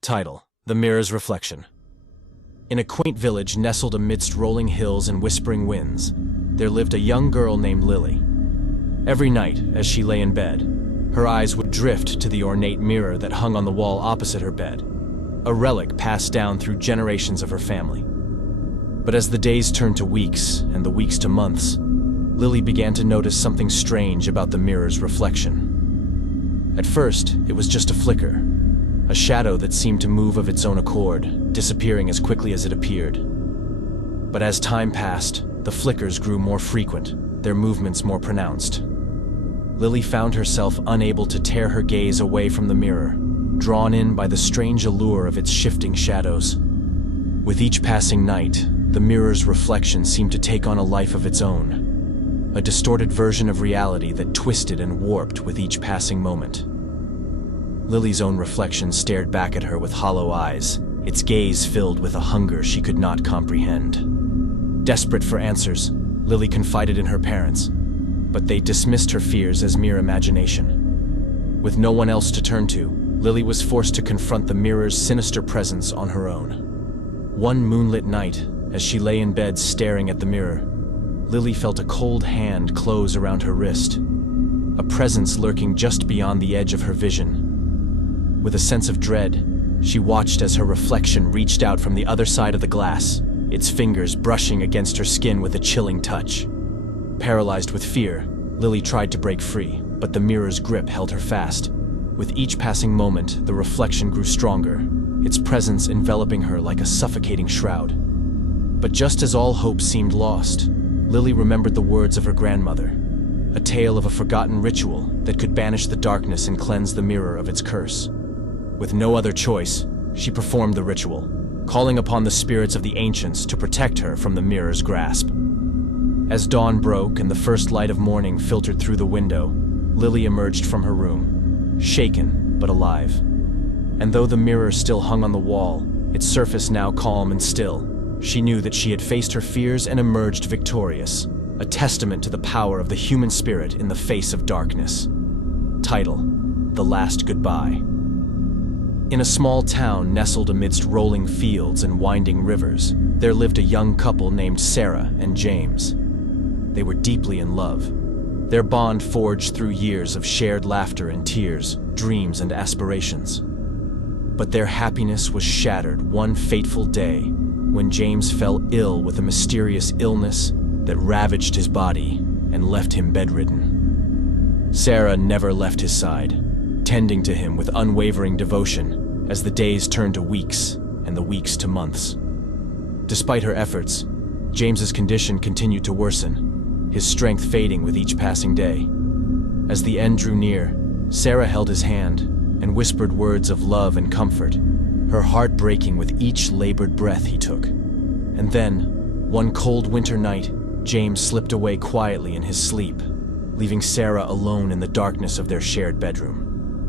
Title: The Mirror's Reflection. In a quaint village nestled amidst rolling hills and whispering winds, there lived a young girl named Lily. Every night, as she lay in bed, her eyes would drift to the ornate mirror that hung on the wall opposite her bed, a relic passed down through generations of her family. But as the days turned to weeks and the weeks to months, Lily began to notice something strange about the mirror's reflection. At first, it was just a flicker, a shadow that seemed to move of its own accord, disappearing as quickly as it appeared. But as time passed, the flickers grew more frequent, their movements more pronounced. Lily found herself unable to tear her gaze away from the mirror, drawn in by the strange allure of its shifting shadows. With each passing night, the mirror's reflection seemed to take on a life of its own, a distorted version of reality that twisted and warped with each passing moment. Lily's own reflection stared back at her with hollow eyes, its gaze filled with a hunger she could not comprehend. Desperate for answers, Lily confided in her parents, but they dismissed her fears as mere imagination. With no one else to turn to, Lily was forced to confront the mirror's sinister presence on her own. One moonlit night, as she lay in bed staring at the mirror, Lily felt a cold hand close around her wrist, a presence lurking just beyond the edge of her vision. With a sense of dread, she watched as her reflection reached out from the other side of the glass, its fingers brushing against her skin with a chilling touch. Paralyzed with fear, Lily tried to break free, but the mirror's grip held her fast. With each passing moment, the reflection grew stronger, its presence enveloping her like a suffocating shroud. But just as all hope seemed lost, Lily remembered the words of her grandmother, a tale of a forgotten ritual that could banish the darkness and cleanse the mirror of its curse. With no other choice, she performed the ritual, calling upon the spirits of the ancients to protect her from the mirror's grasp. As dawn broke and the first light of morning filtered through the window, Lily emerged from her room, shaken but alive. And though the mirror still hung on the wall, its surface now calm and still, she knew that she had faced her fears and emerged victorious, a testament to the power of the human spirit in the face of darkness. Title: The Last Goodbye. In a small town nestled amidst rolling fields and winding rivers, there lived a young couple named Sarah and James. They were deeply in love, their bond forged through years of shared laughter and tears, dreams and aspirations. But their happiness was shattered one fateful day when James fell ill with a mysterious illness that ravaged his body and left him bedridden. Sarah never left his side, tending to him with unwavering devotion as the days turned to weeks and the weeks to months. Despite her efforts, James's condition continued to worsen, his strength fading with each passing day. As the end drew near, Sarah held his hand and whispered words of love and comfort, her heart breaking with each labored breath he took. And then, one cold winter night, James slipped away quietly in his sleep, leaving Sarah alone in the darkness of their shared bedroom.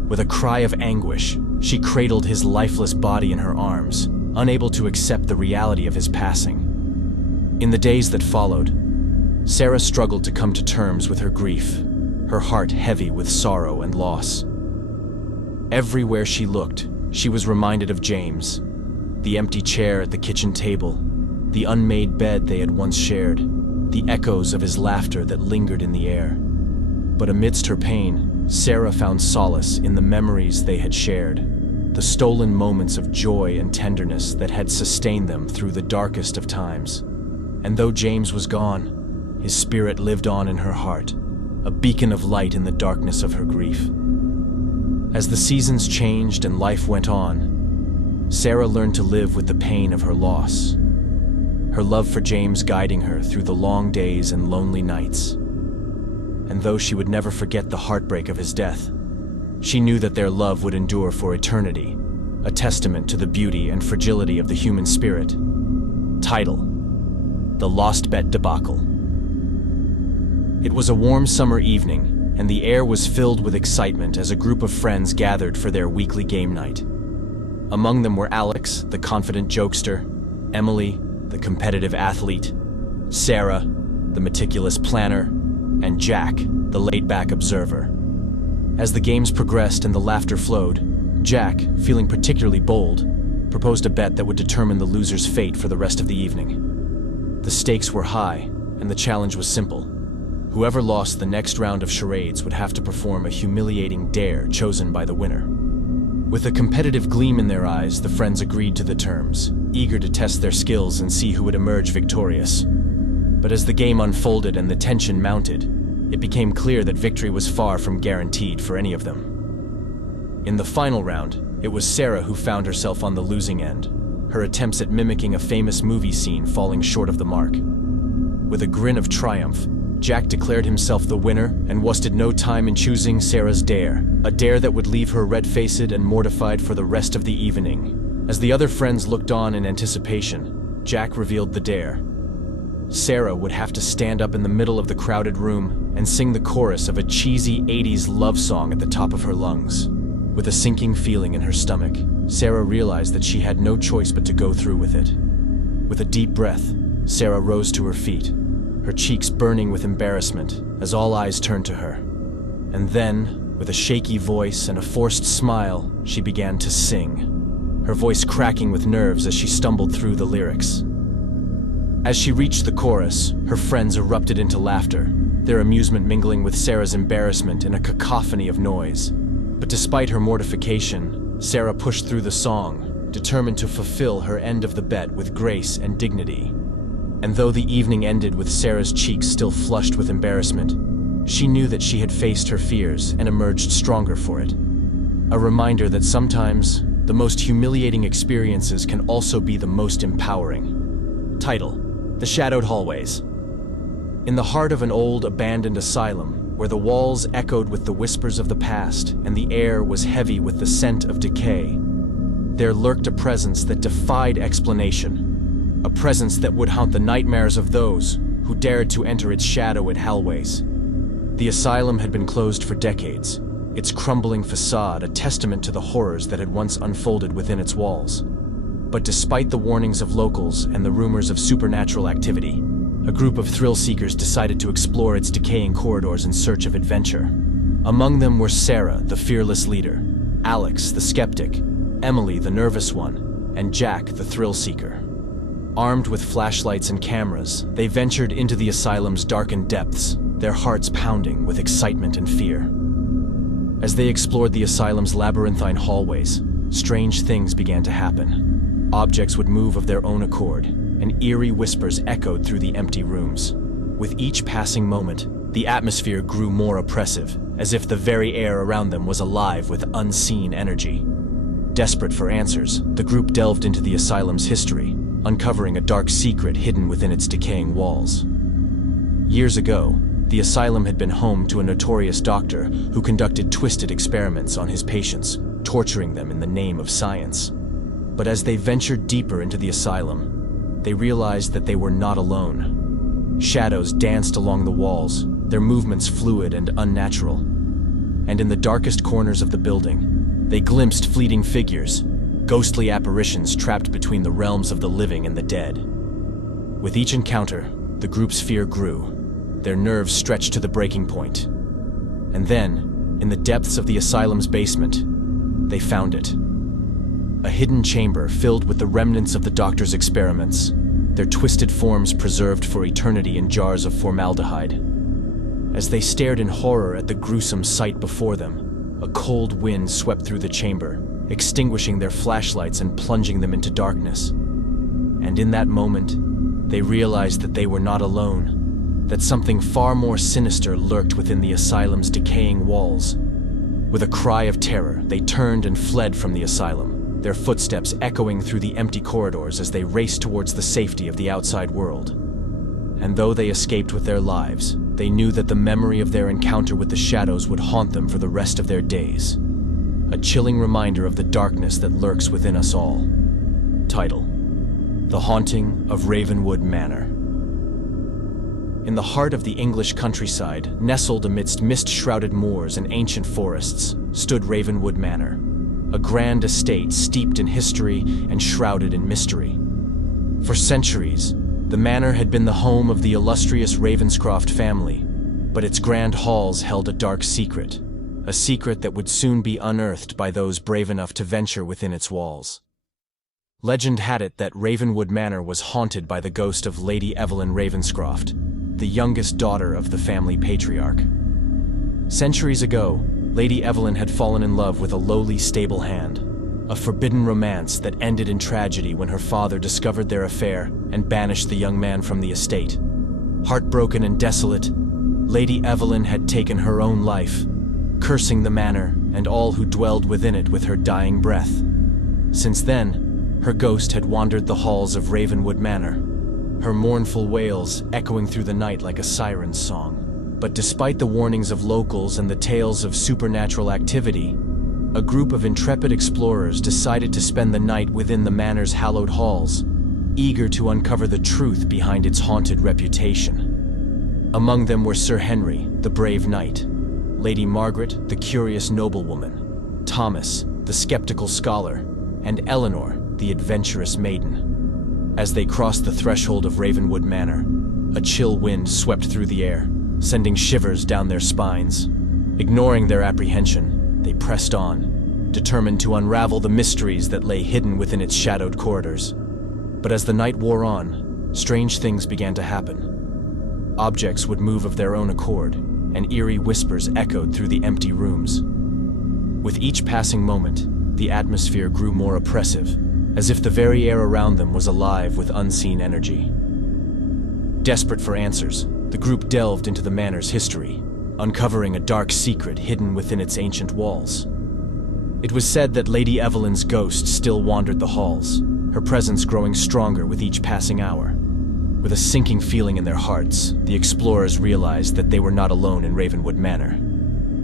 With a cry of anguish, she cradled his lifeless body in her arms, unable to accept the reality of his passing. In the days that followed, Sarah struggled to come to terms with her grief, her heart heavy with sorrow and loss. Everywhere she looked, she was reminded of James, the empty chair at the kitchen table, the unmade bed they had once shared, the echoes of his laughter that lingered in the air. But amidst her pain, Sarah found solace in the memories they had shared, the stolen moments of joy and tenderness that had sustained them through the darkest of times. And though James was gone, his spirit lived on in her heart, a beacon of light in the darkness of her grief. As the seasons changed and life went on, Sarah learned to live with the pain of her loss, her love for James guiding her through the long days and lonely nights. And though she would never forget the heartbreak of his death, she knew that their love would endure for eternity, a testament to the beauty and fragility of the human spirit. Title: The Lost Bet Debacle. It was a warm summer evening, and the air was filled with excitement as a group of friends gathered for their weekly game night. Among them were Alex, the confident jokester, Emily, the competitive athlete, Sarah, the meticulous planner, and Jack, the laid-back observer. As the games progressed and the laughter flowed, Jack, feeling particularly bold, proposed a bet that would determine the loser's fate for the rest of the evening. The stakes were high, and the challenge was simple. Whoever lost the next round of charades would have to perform a humiliating dare chosen by the winner. With a competitive gleam in their eyes, the friends agreed to the terms, eager to test their skills and see who would emerge victorious. But as the game unfolded and the tension mounted, it became clear that victory was far from guaranteed for any of them. In the final round, it was Sarah who found herself on the losing end, her attempts at mimicking a famous movie scene falling short of the mark. With a grin of triumph, Jack declared himself the winner and wasted no time in choosing Sarah's dare, a dare that would leave her red-faced and mortified for the rest of the evening. As the other friends looked on in anticipation, Jack revealed the dare. Sarah would have to stand up in the middle of the crowded room and sing the chorus of a cheesy 80s love song at the top of her lungs. With a sinking feeling in her stomach, Sarah realized that she had no choice but to go through with it. With a deep breath, Sarah rose to her feet, her cheeks burning with embarrassment as all eyes turned to her. And then, with a shaky voice and a forced smile, she began to sing, her voice cracking with nerves as she stumbled through the lyrics. As she reached the chorus, her friends erupted into laughter, their amusement mingling with Sarah's embarrassment in a cacophony of noise. But despite her mortification, Sarah pushed through the song, determined to fulfill her end of the bet with grace and dignity. And though the evening ended with Sarah's cheeks still flushed with embarrassment, she knew that she had faced her fears and emerged stronger for it. A reminder that sometimes, the most humiliating experiences can also be the most empowering. Title: The Shadowed Hallways. In the heart of an old, abandoned asylum, where the walls echoed with the whispers of the past and the air was heavy with the scent of decay, there lurked a presence that defied explanation. A presence that would haunt the nightmares of those who dared to enter its shadow at Hallways. The asylum had been closed for decades, its crumbling facade a testament to the horrors that had once unfolded within its walls. But despite the warnings of locals and the rumors of supernatural activity, a group of thrill-seekers decided to explore its decaying corridors in search of adventure. Among them were Sarah, the fearless leader, Alex, the skeptic, Emily, the nervous one, and Jack, the thrill-seeker. Armed with flashlights and cameras, they ventured into the asylum's darkened depths, their hearts pounding with excitement and fear. As they explored the asylum's labyrinthine hallways, strange things began to happen. Objects would move of their own accord, and eerie whispers echoed through the empty rooms. With each passing moment, the atmosphere grew more oppressive, as if the very air around them was alive with unseen energy. Desperate for answers, the group delved into the asylum's history, uncovering a dark secret hidden within its decaying walls. Years ago, the asylum had been home to a notorious doctor who conducted twisted experiments on his patients, torturing them in the name of science. But as they ventured deeper into the asylum, they realized that they were not alone. Shadows danced along the walls, their movements fluid and unnatural. And in the darkest corners of the building, they glimpsed fleeting figures, ghostly apparitions trapped between the realms of the living and the dead. With each encounter, the group's fear grew, their nerves stretched to the breaking point. And then, in the depths of the asylum's basement, they found it. A hidden chamber filled with the remnants of the doctor's experiments, their twisted forms preserved for eternity in jars of formaldehyde. As they stared in horror at the gruesome sight before them, a cold wind swept through the chamber, extinguishing their flashlights and plunging them into darkness. And in that moment, they realized that they were not alone, that something far more sinister lurked within the asylum's decaying walls. With a cry of terror, they turned and fled from the asylum, their footsteps echoing through the empty corridors as they raced towards the safety of the outside world. And though they escaped with their lives, they knew that the memory of their encounter with the shadows would haunt them for the rest of their days. A chilling reminder of the darkness that lurks within us all. Title: The Haunting of Ravenwood Manor. In the heart of the English countryside, nestled amidst mist-shrouded moors and ancient forests, stood Ravenwood Manor, a grand estate steeped in history and shrouded in mystery. For centuries, the manor had been the home of the illustrious Ravenscroft family, but its grand halls held a dark secret, a secret that would soon be unearthed by those brave enough to venture within its walls. Legend had it that Ravenwood Manor was haunted by the ghost of Lady Evelyn Ravenscroft, the youngest daughter of the family patriarch. Centuries ago, Lady Evelyn had fallen in love with a lowly stable hand, a forbidden romance that ended in tragedy when her father discovered their affair and banished the young man from the estate. Heartbroken and desolate, Lady Evelyn had taken her own life, cursing the manor and all who dwelled within it with her dying breath. Since then, her ghost had wandered the halls of Ravenwood Manor, her mournful wails echoing through the night like a siren's song. But despite the warnings of locals and the tales of supernatural activity, a group of intrepid explorers decided to spend the night within the manor's hallowed halls, eager to uncover the truth behind its haunted reputation. Among them were Sir Henry, the brave knight, Lady Margaret, the curious noblewoman, Thomas, the skeptical scholar, and Eleanor, the adventurous maiden. As they crossed the threshold of Ravenwood Manor, a chill wind swept through the air, sending shivers down their spines. Ignoring their apprehension, they pressed on, determined to unravel the mysteries that lay hidden within its shadowed corridors. But as the night wore on, strange things began to happen. Objects would move of their own accord, and eerie whispers echoed through the empty rooms. With each passing moment, the atmosphere grew more oppressive, as if the very air around them was alive with unseen energy. Desperate for answers, the group delved into the manor's history, uncovering a dark secret hidden within its ancient walls. It was said that Lady Evelyn's ghost still wandered the halls, her presence growing stronger with each passing hour. With a sinking feeling in their hearts, the explorers realized that they were not alone in Ravenwood Manor,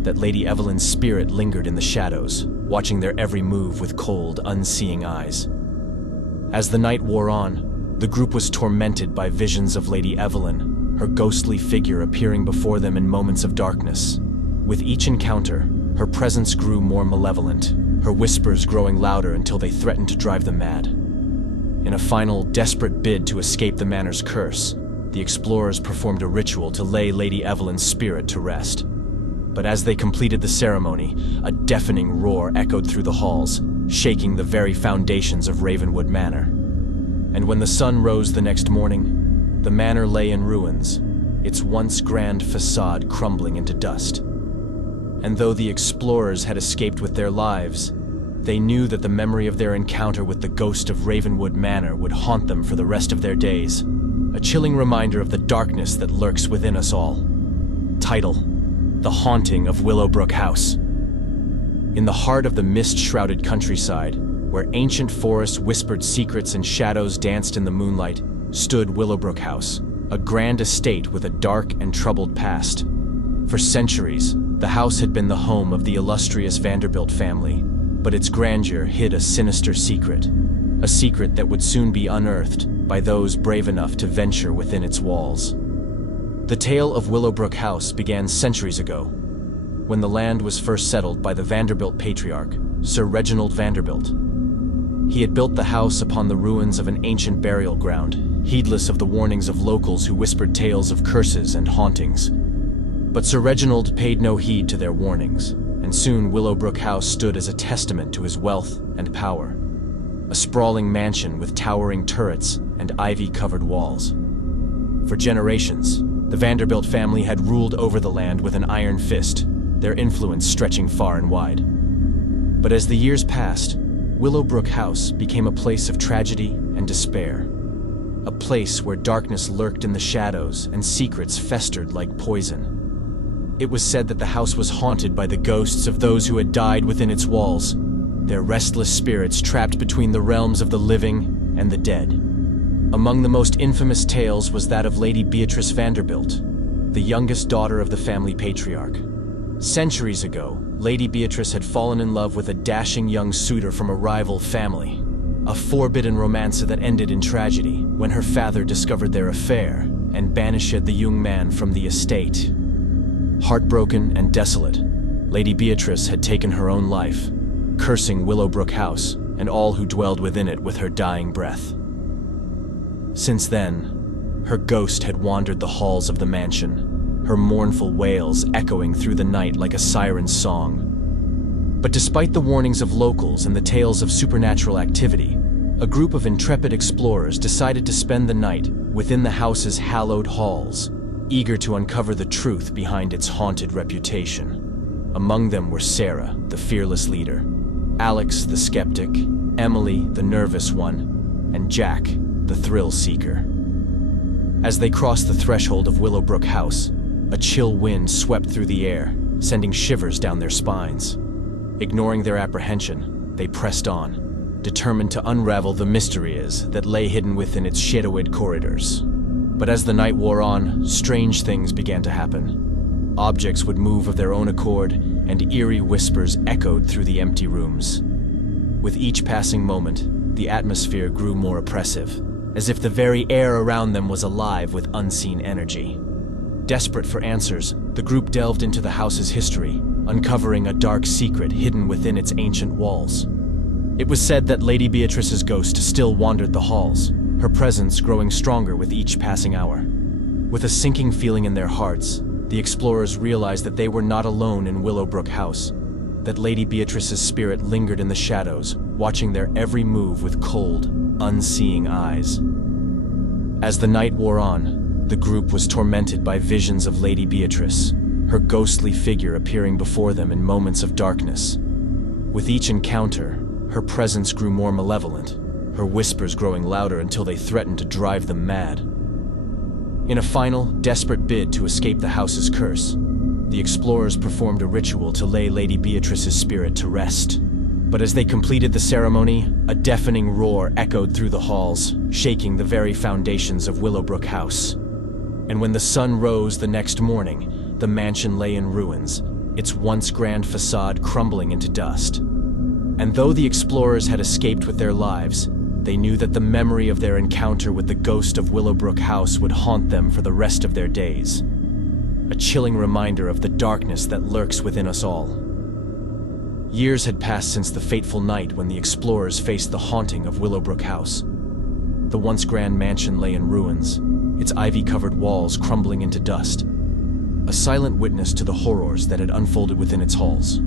that Lady Evelyn's spirit lingered in the shadows, watching their every move with cold, unseeing eyes. As the night wore on, the group was tormented by visions of Lady Evelyn, her ghostly figure appearing before them in moments of darkness. With each encounter, her presence grew more malevolent, her whispers growing louder until they threatened to drive them mad. In a final, desperate bid to escape the manor's curse, the explorers performed a ritual to lay Lady Evelyn's spirit to rest. But as they completed the ceremony, a deafening roar echoed through the halls, shaking the very foundations of Ravenwood Manor. And when the sun rose the next morning, the manor lay in ruins, its once grand facade crumbling into dust. And though the explorers had escaped with their lives, they knew that the memory of their encounter with the ghost of Ravenwood Manor would haunt them for the rest of their days, a chilling reminder of the darkness that lurks within us all. Title: The Haunting of Willowbrook House. In the heart of the mist-shrouded countryside, where ancient forests whispered secrets and shadows danced in the moonlight, stood Willowbrook House, a grand estate with a dark and troubled past. For centuries, the house had been the home of the illustrious Vanderbilt family, but its grandeur hid a sinister secret, a secret that would soon be unearthed by those brave enough to venture within its walls. The tale of Willowbrook House began centuries ago, when the land was first settled by the Vanderbilt patriarch, Sir Reginald Vanderbilt. He had built the house upon the ruins of an ancient burial ground, heedless of the warnings of locals who whispered tales of curses and hauntings. But Sir Reginald paid no heed to their warnings, and soon Willowbrook House stood as a testament to his wealth and power. A sprawling mansion with towering turrets and ivy-covered walls. For generations, the Vanderbilt family had ruled over the land with an iron fist, their influence stretching far and wide. But as the years passed, Willowbrook House became a place of tragedy and despair. A place where darkness lurked in the shadows and secrets festered like poison. It was said that the house was haunted by the ghosts of those who had died within its walls, their restless spirits trapped between the realms of the living and the dead. Among the most infamous tales was that of Lady Beatrice Vanderbilt, the youngest daughter of the family patriarch. Centuries ago, Lady Beatrice had fallen in love with a dashing young suitor from a rival family, a forbidden romance that ended in tragedy when her father discovered their affair and banished the young man from the estate. Heartbroken and desolate, Lady Beatrice had taken her own life, cursing Willowbrook House and all who dwelled within it with her dying breath. Since then, her ghost had wandered the halls of the mansion, her mournful wails echoing through the night like a siren's song. But despite the warnings of locals and the tales of supernatural activity, a group of intrepid explorers decided to spend the night within the house's hallowed halls, eager to uncover the truth behind its haunted reputation. Among them were Sarah, the fearless leader, Alex, the skeptic, Emily, the nervous one, and Jack, the thrill seeker. As they crossed the threshold of Willowbrook House, a chill wind swept through the air, sending shivers down their spines. Ignoring their apprehension, they pressed on, determined to unravel the mysteries that lay hidden within its shadowed corridors. But as the night wore on, strange things began to happen. Objects would move of their own accord, and eerie whispers echoed through the empty rooms. With each passing moment, the atmosphere grew more oppressive, as if the very air around them was alive with unseen energy. Desperate for answers, the group delved into the house's history, uncovering a dark secret hidden within its ancient walls. It was said that Lady Beatrice's ghost still wandered the halls, her presence growing stronger with each passing hour. With a sinking feeling in their hearts, the explorers realized that they were not alone in Willowbrook House, that Lady Beatrice's spirit lingered in the shadows, watching their every move with cold, unseeing eyes. As the night wore on, the group was tormented by visions of Lady Beatrice, her ghostly figure appearing before them in moments of darkness. With each encounter, her presence grew more malevolent, her whispers growing louder until they threatened to drive them mad. In a final, desperate bid to escape the house's curse, the explorers performed a ritual to lay Lady Beatrice's spirit to rest. But as they completed the ceremony, a deafening roar echoed through the halls, shaking the very foundations of Willowbrook House. And when the sun rose the next morning, the mansion lay in ruins, its once grand facade crumbling into dust. And though the explorers had escaped with their lives, they knew that the memory of their encounter with the ghost of Willowbrook House would haunt them for the rest of their days. A chilling reminder of the darkness that lurks within us all. Years had passed since the fateful night when the explorers faced the haunting of Willowbrook House. The once grand mansion lay in ruins, its ivy-covered walls crumbling into dust, a silent witness to the horrors that had unfolded within its halls.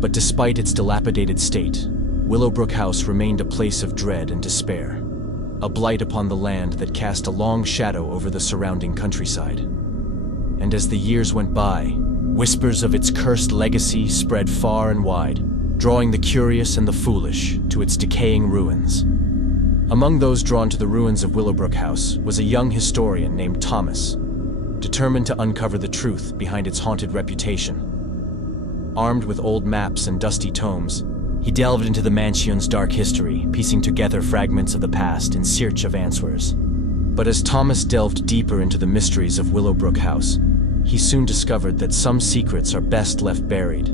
But despite its dilapidated state, Willowbrook House remained a place of dread and despair, a blight upon the land that cast a long shadow over the surrounding countryside. And as the years went by, whispers of its cursed legacy spread far and wide, drawing the curious and the foolish to its decaying ruins. Among those drawn to the ruins of Willowbrook House was a young historian named Thomas, determined to uncover the truth behind its haunted reputation. Armed with old maps and dusty tomes, he delved into the mansion's dark history, piecing together fragments of the past in search of answers. But as Thomas delved deeper into the mysteries of Willowbrook House, he soon discovered that some secrets are best left buried.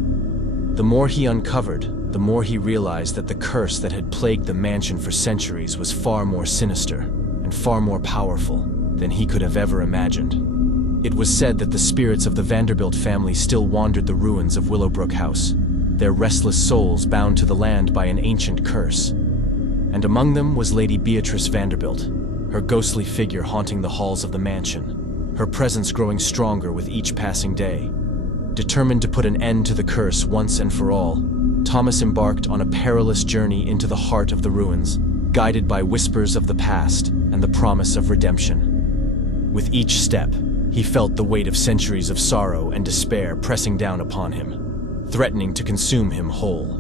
The more he uncovered, the more he realized that the curse that had plagued the mansion for centuries was far more sinister and far more powerful than he could have ever imagined. It was said that the spirits of the Vanderbilt family still wandered the ruins of Willowbrook House, their restless souls bound to the land by an ancient curse. And among them was Lady Beatrice Vanderbilt, her ghostly figure haunting the halls of the mansion, her presence growing stronger with each passing day. Determined to put an end to the curse once and for all, Thomas embarked on a perilous journey into the heart of the ruins, guided by whispers of the past and the promise of redemption. With each step, he felt the weight of centuries of sorrow and despair pressing down upon him, threatening to consume him whole.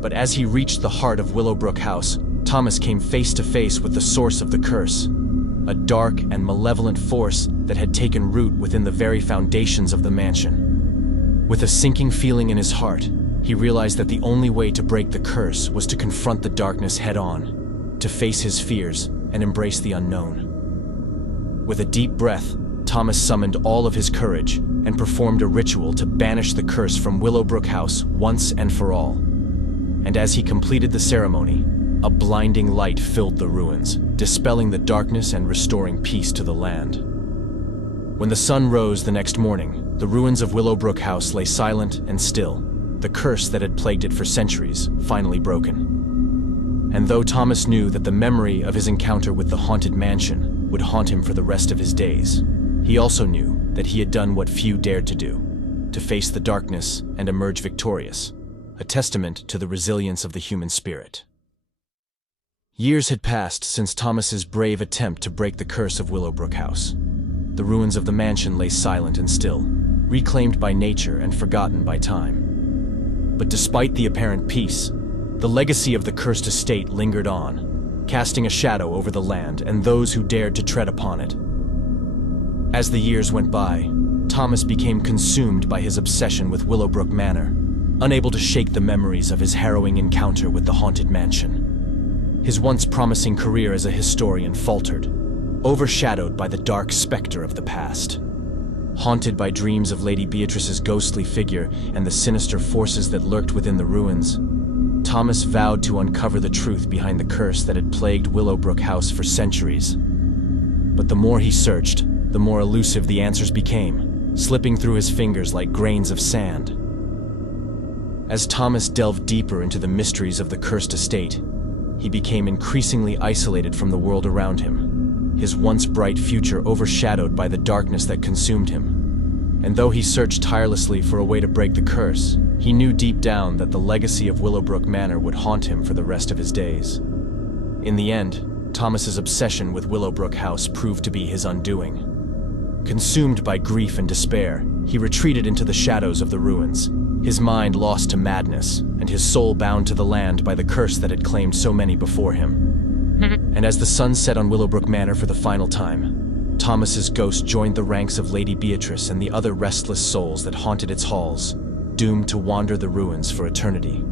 But as he reached the heart of Willowbrook House, Thomas came face to face with the source of the curse, a dark and malevolent force that had taken root within the very foundations of the mansion. With a sinking feeling in his heart, he realized that the only way to break the curse was to confront the darkness head-on, to face his fears and embrace the unknown. With a deep breath, Thomas summoned all of his courage and performed a ritual to banish the curse from Willowbrook House once and for all. And as he completed the ceremony, a blinding light filled the ruins, dispelling the darkness and restoring peace to the land. When the sun rose the next morning, the ruins of Willowbrook House lay silent and still, the curse that had plagued it for centuries finally broken. And though Thomas knew that the memory of his encounter with the haunted mansion would haunt him for the rest of his days, He also knew that he had done what few dared to do, to face the darkness and emerge victorious, a testament to the resilience of the human spirit. Years had passed since Thomas's brave attempt to break the curse of Willowbrook House. The ruins of the mansion lay silent and still, reclaimed by nature and forgotten by time. But despite the apparent peace, the legacy of the cursed estate lingered on, casting a shadow over the land and those who dared to tread upon it. As the years went by, Thomas became consumed by his obsession with Willowbrook Manor, unable to shake the memories of his harrowing encounter with the haunted mansion. His once promising career as a historian faltered, overshadowed by the dark specter of the past. Haunted by dreams of Lady Beatrice's ghostly figure and the sinister forces that lurked within the ruins, Thomas vowed to uncover the truth behind the curse that had plagued Willowbrook House for centuries. But the more he searched, the more elusive the answers became, slipping through his fingers like grains of sand. As Thomas delved deeper into the mysteries of the cursed estate, he became increasingly isolated from the world around him, his once bright future overshadowed by the darkness that consumed him. And though he searched tirelessly for a way to break the curse, he knew deep down that the legacy of Willowbrook Manor would haunt him for the rest of his days. In the end, Thomas's obsession with Willowbrook House proved to be his undoing. Consumed by grief and despair, he retreated into the shadows of the ruins, his mind lost to madness, and his soul bound to the land by the curse that had claimed so many before him. And as the sun set on Willowbrook Manor for the final time, Thomas's ghost joined the ranks of Lady Beatrice and the other restless souls that haunted its halls, doomed to wander the ruins for eternity.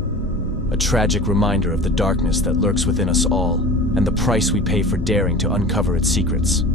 A tragic reminder of the darkness that lurks within us all, and the price we pay for daring to uncover its secrets.